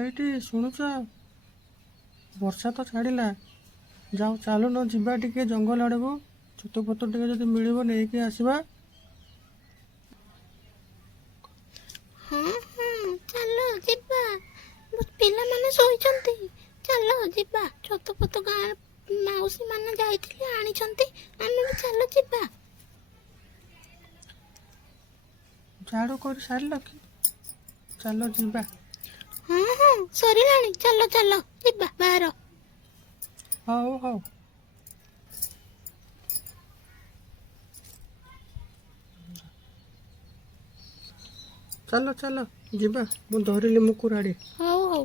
ଏଇଠି ଶୁଣୁଛ, ବର୍ଷା ତ ଛାଡ଼ିଲା, ଯାଉ ଚାଲୁନ ଯିବା ଟିକେ ଜଙ୍ଗଲ ଆଡ଼କୁ, ଛତୁ ଫତୁ ଟିକେ ଯଦି ମିଳିବ ନେଇକି ଆସିବା। ହଁ ହଁ ଚାଲ ଯିବା। ପିଲାମାନେ ଶୋଇଛନ୍ତି, ଚାଲ ଯିବା। ଛତୁ ଫତୁ ଗାଁ ମାଉସୀ ମାନେ ଯାଇଥିଲେ ଆଣିଛନ୍ତି, ଆମେ ବି ଚାଲ ଯିବା। ଝାଡ଼ୁ କରି ସାରିଲ କି? ଚାଲ ଯିବା। ହଁ ହଁ ସରିଲାଣି, ଚାଲ ଚାଲ ଯିବା ବାହାର। ହଉ ହଉ। ଚାଲ ଚାଲ ଯିବା, ମୁଁ ଧରିଲି ମୁକୁରାଡ଼ି। ହଉ ହଉ।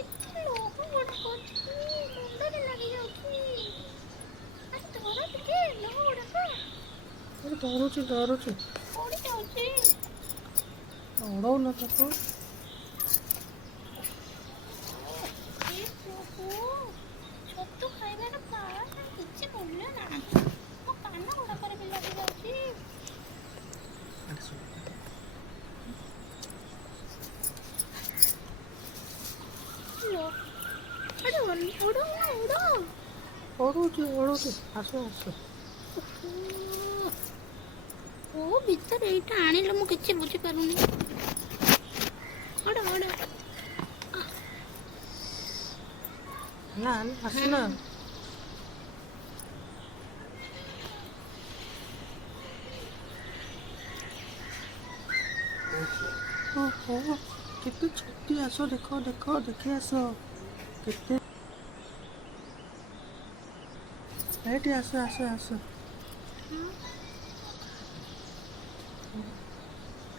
ଏତେ ଲୋହ ଗୁଡାକ ଅଛି, ମୁଣ୍ଡରେ ଲାଗି ଯାଉଛି। ଆରେ ଧର ଟିକେ ଲୋହ ଗୁଡାକ। ଧରୁଛି ଧରୁଛି। ପଡି ଯାଉଛି। ଅଡ଼ଉନ ତାକୁ। ଏ ପ୍ରଭୁ, ଛତୁ ଖାଇବାର ତାର କିଛି ମୂଲ୍ୟ ନାହିଁ। ମୋ କାନ ଗୁଡାକରେ ବି ଲାଗି ଯାଉଛି। ଲୋ, ଆରେ ଉଡଉନ ଉଡ। ଓଡ଼ଉଛି ଆସ ଆସ। କୋଉ ଭିତରେ ଏଇଟା ଆଣିଲ, ମୁଁ କିଛି ବୁଝିପାରୁନି। Odd odd. ନା ଆସନା। ଓହୋ, କେତେ ଛତି, ଆସ ଦେଖ ଦେଖ, ଦେଖି ଆସ କେତେ। ଏଇଠି ଆସ ଆସ ଆସ।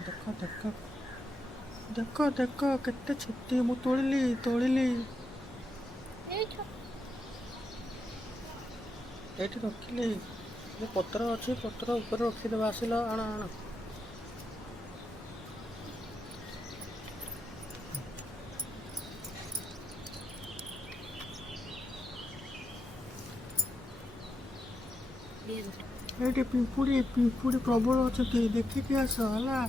ଦେଖ ଦେଖ ଦେଖ ଦେଖ କେତେ ଛତି ମୁଁ ତୋଳିଲି ତୋଳିଲି। ଏଇ ଛତୁ ଏଇଠି ରଖିଲି, ପତ୍ର ଅଛି, ପତ୍ର ଉପରେ ରଖିଦେବା। ଆସିଲ, ଆଣ ଆଣ। ଏଇଠି ପିମ୍ପୁଡ଼ି ପ୍ରବଳ ଅଛନ୍ତି, ଦେଖିକି ଆସ ହେଲା,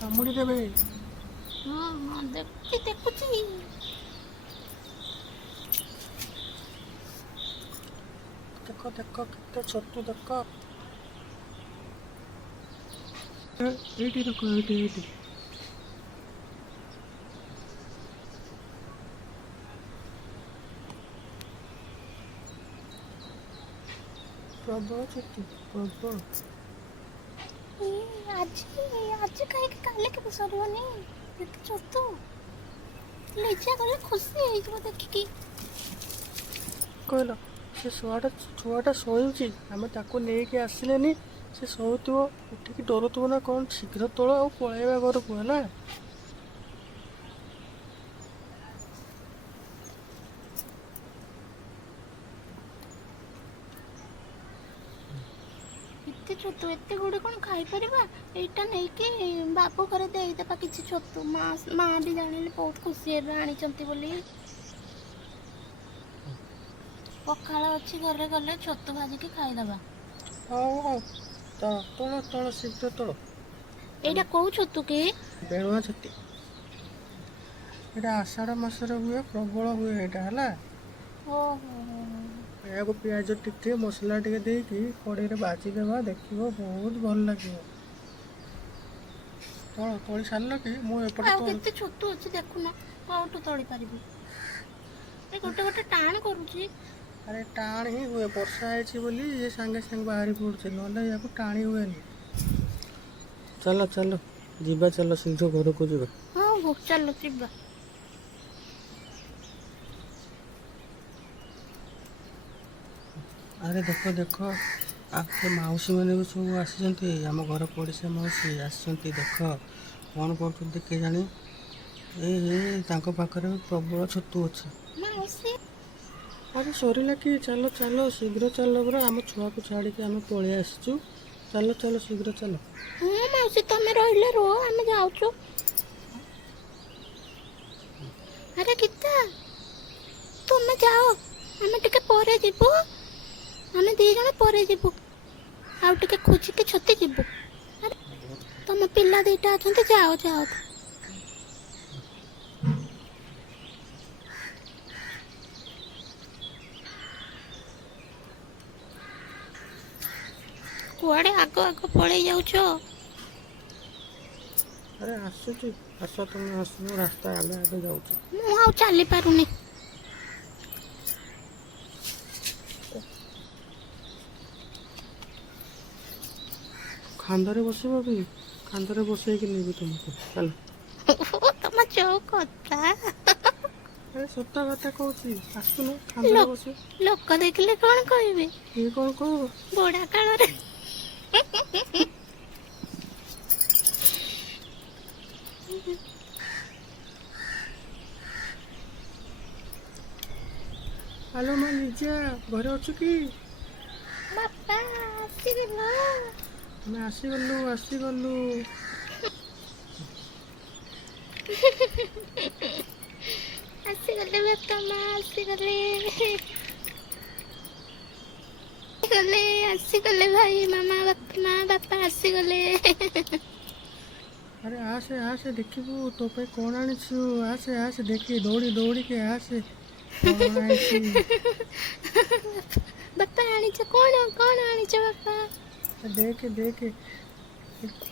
କାମୁଡ଼ି ଦେବେ। ହଁ ହଁ ଦେଖୁଛି ଦେଖୁଛି। ଦେଖ ଦେଖ କେତେ ଛତୁ ଦେଖ। ଏଇଠି ଦେଖ, ଏଇଠି ଏଇଠି। ପ୍ରବଳ ଛତୁ, ପ୍ରବଳ। ଆଜି ଆଜି କାହିଁକି କାଲି କେବେ ସରିବନି ଏତେ ଛତୁ। ଲିଜା ଗଲେ ଖୁସି ହେଇଯିବ ଦେଖିକି। କହିଲ, ସେ ଛୁଆଟା ଶୋଇଛି, ଆମେ ତାକୁ ନେଇକି ଆସିଲେନି। ସେ ଶୋଉଥିବ, ଉଠିକି ଡରୁଥିବ ନା କ'ଣ। ଶୀଘ୍ର ତୋଳ ଆଉ ପଳେଇବା ଘରକୁ ହେଲା। ଏତେ ଛତୁ, ଏତେ ଗୁଡେ କ'ଣ ଖାଇପାରିବା? ଏଇଟା ନେଇକି ବାବୁ ଘରେ ଦେଇଦେବା କିଛି ଛତୁ। ମା ବି ଜାଣିଲେ ବହୁତ ଖୁସି ହେବେ ଆଣିଛନ୍ତି ବୋଲି। ପଖାଳ ଅଛି ଘରେ, ଗଲେ ଛତୁ ଭାଜିକି ଖାଇଦବା। ହଉ ହଉ, ତୋଳ ତୋଳ ଶୀଘ୍ର ତୋଳ। ଏଇଟା କୋଉ ଛତୁ କି? ବେଣୁଆ ଛତୁ। ଏଇଟା ଆଷାଢ଼ ମାସରେ ହୁଏ, ପ୍ରବଳ ହୁଏ ଏଇଟା ହେଲା। ଓହୋ। ଏହାକୁ ପିଆଜ ଟିକେ, ମସଲା ଟିକେ ଦେଇକି କଡ଼େଇରେ ଭାଜିଦେବା, ଦେଖିବ ବହୁତ ଭଲ ଲାଗିବ। ତୋଳି ସାରିଲ କି? ମୁଁ ଏପଟେ ଆଉ କେତେ ତୋଳୁଛି। ଛତୁ ଅଛି ଦେଖୁନ, କୋଉଠୁ ତୋଳି ପାରିବି? ଏ ଗୋଟେ ଗୋଟେ ଟାଣ କରୁଛି। ଆରେ ଟାଣ ହିଁ ହୁଏ, ବର୍ଷା ହେଇଛି ବୋଲି ଇଏ ସାଙ୍ଗେ ସାଙ୍ଗେ ବାହାରି ପଡୁଛି, ନହେଲେ ୟାକୁ ଟାଣି ହୁଏନି। ଚାଲ ଚାଲ ଯିବା, ଚାଲ ଶୀଘ୍ର ଘରକୁ ଯିବା। ହଁ ହଉ ଚାଲ ଯିବା। ଆରେ ଦେଖ ଦେଖ, ସେ ମାଉସୀ ମାନେ ବି ସବୁ ଆସିଛନ୍ତି, ଆମ ଘର ପଡ଼ିଶା ମାଉସୀ ଆସିଛନ୍ତି। ଦେଖ କ'ଣ କରୁଛନ୍ତି କେଜାଣି। ତାଙ୍କ ପାଖରେ ବି ପ୍ରବଳ ଛତୁ ଅଛି। ମାଉସୀ। ଆରେ ସରିଲା କି? ଚାଲ ଚାଲ ଶୀଘ୍ର ଚାଲ ପରା, ଆମ ଛୁଆକୁ ଛାଡ଼ିକି ଆମେ ପଳେଇ ଆସିଛୁ। ଚାଲ ଚାଲ ଶୀଘ୍ର ଚାଲ। ହଁ ମାଉସୀ, ତମେ ରହିଲେ ରୁହ, ଆମେ ଯାଉଛୁ। ଆରେ ଗୀତା, ତୁମେ ଯାଅ, ଆମେ ଟିକେ ପରେ ଯିବୁ। ଆମେ 2 ଜଣ ପରେ ଯିବୁ, ଆଉ ଟିକେ ଖୋଜିକି ଛତି ଯିବୁ। ଆରେ ତମ ପିଲା ଦିଟା ଅଛନ୍ତି, ଯାଅ ଯାଅ। କୁଆଡ଼େ ଆଗ ଆଗ ପଳେଇ ଯାଉଛ? ଆରେ ଆସୁଛି, ଆସ ତମେ ଆସ, ମୁଁ ରାସ୍ତା ଆଗେ ଆଗେ ଯାଉଛି। ମୁଁ ଆଉ ଚାଲି ପାରୁନି। ଖାନ୍ଦରେ ବସିବ କି? ଖାନ୍ଦରେ ବସେଇକି ନେବି ତୁମକୁ, ଚାଲ। ତମ ଯୋଉ କଥା। ଆରେ ସତ କଥା କହୁଛି, ଆସୁନ ଖାନ୍ଦରେ ବସିବ। ଲୋକ ଦେଖିଲେ କଣ କହିବେ? କିଏ କଣ କହିବ? ବୁଢା କାଳରେ। ଆଲୋ ମା ଲିଜା, ଘରେ ଅଛୁ କି? ବାପା ଆସିଗଲ। ଆମେ ଆସିଗଲୁ, ଆସିଗଲୁ। ଆସିଗଲେ ବାପା ମା, ଆସିଗଲେ। ଆସିଗଲେ, ଆସିଗଲେ ଭାଇ, ମା ବାପା ଆସିଗଲେ। ଆରେ ଆସେ ଆସେ, ଦେଖିବୁ ତୋ ପାଇଁ କଣ ଆଣିଛୁ। ଆସେ ଆସେ, ଦେଖି ଦୌଡ଼ି ଦୌଡ଼ିକି ଆସେ, କଣ ଆଣିଛି। ବାପା ଆଣିଛ କଣ? କଣ ଆଣିଛ ବାପା? ଦେଖେ ଦେଖେ,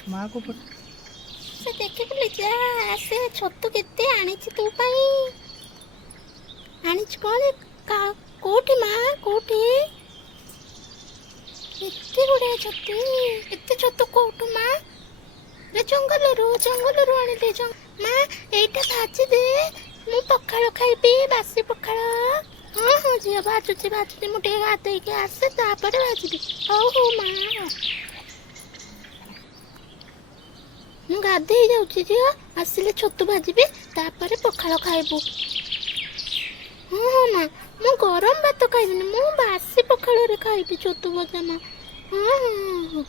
ମାଆକୁ ସେ ଦେଖିବୁ ଲିଜା, ଆସେ ଛତୁ କେତେ ଆଣିଛି ତୋ ପାଇଁ। ଆଣିଛୁ କଣ? କୋଉଠି ମା, କୋଉଠି? ଏତେ ଗୁଡିଏ ଛତୁ, ଏତେ ଛତୁ କୋଉଠୁ ମା? ରେ ଜଙ୍ଗଲରୁ ଆଣିଲେ। ମା ଏଇଟା ଭାଜି ଦେ, ମୁଁ ପଖାଳ ଖାଇବି, ବାସି ପଖାଳ। ହଁ ହଁ ଝିଅ, ଭାଜୁଛି ଭାଜୁଛି, ମୁଁ ଟିକେ ଗାଧେଇକି ଆସେ ତାପରେ ଭାଜିବି। ହଉ ହଉ ମା। ମୁଁ ଗାଧେଇ ଯାଉଛି ଝିଅ, ଆସିଲେ ଛତୁ ଭାଜିବି, ତାପରେ ପଖାଳ ଖାଇବୁ। ହଁ ହଁ ମା, ମୁଁ ଗରମ ଭାତ ଖାଇବିନି, ମୁଁ ବାସି ପଖାଳରେ ଖାଇବି ଛତୁ ଭଜା ମା। ହଁ ହଁ ହଁ।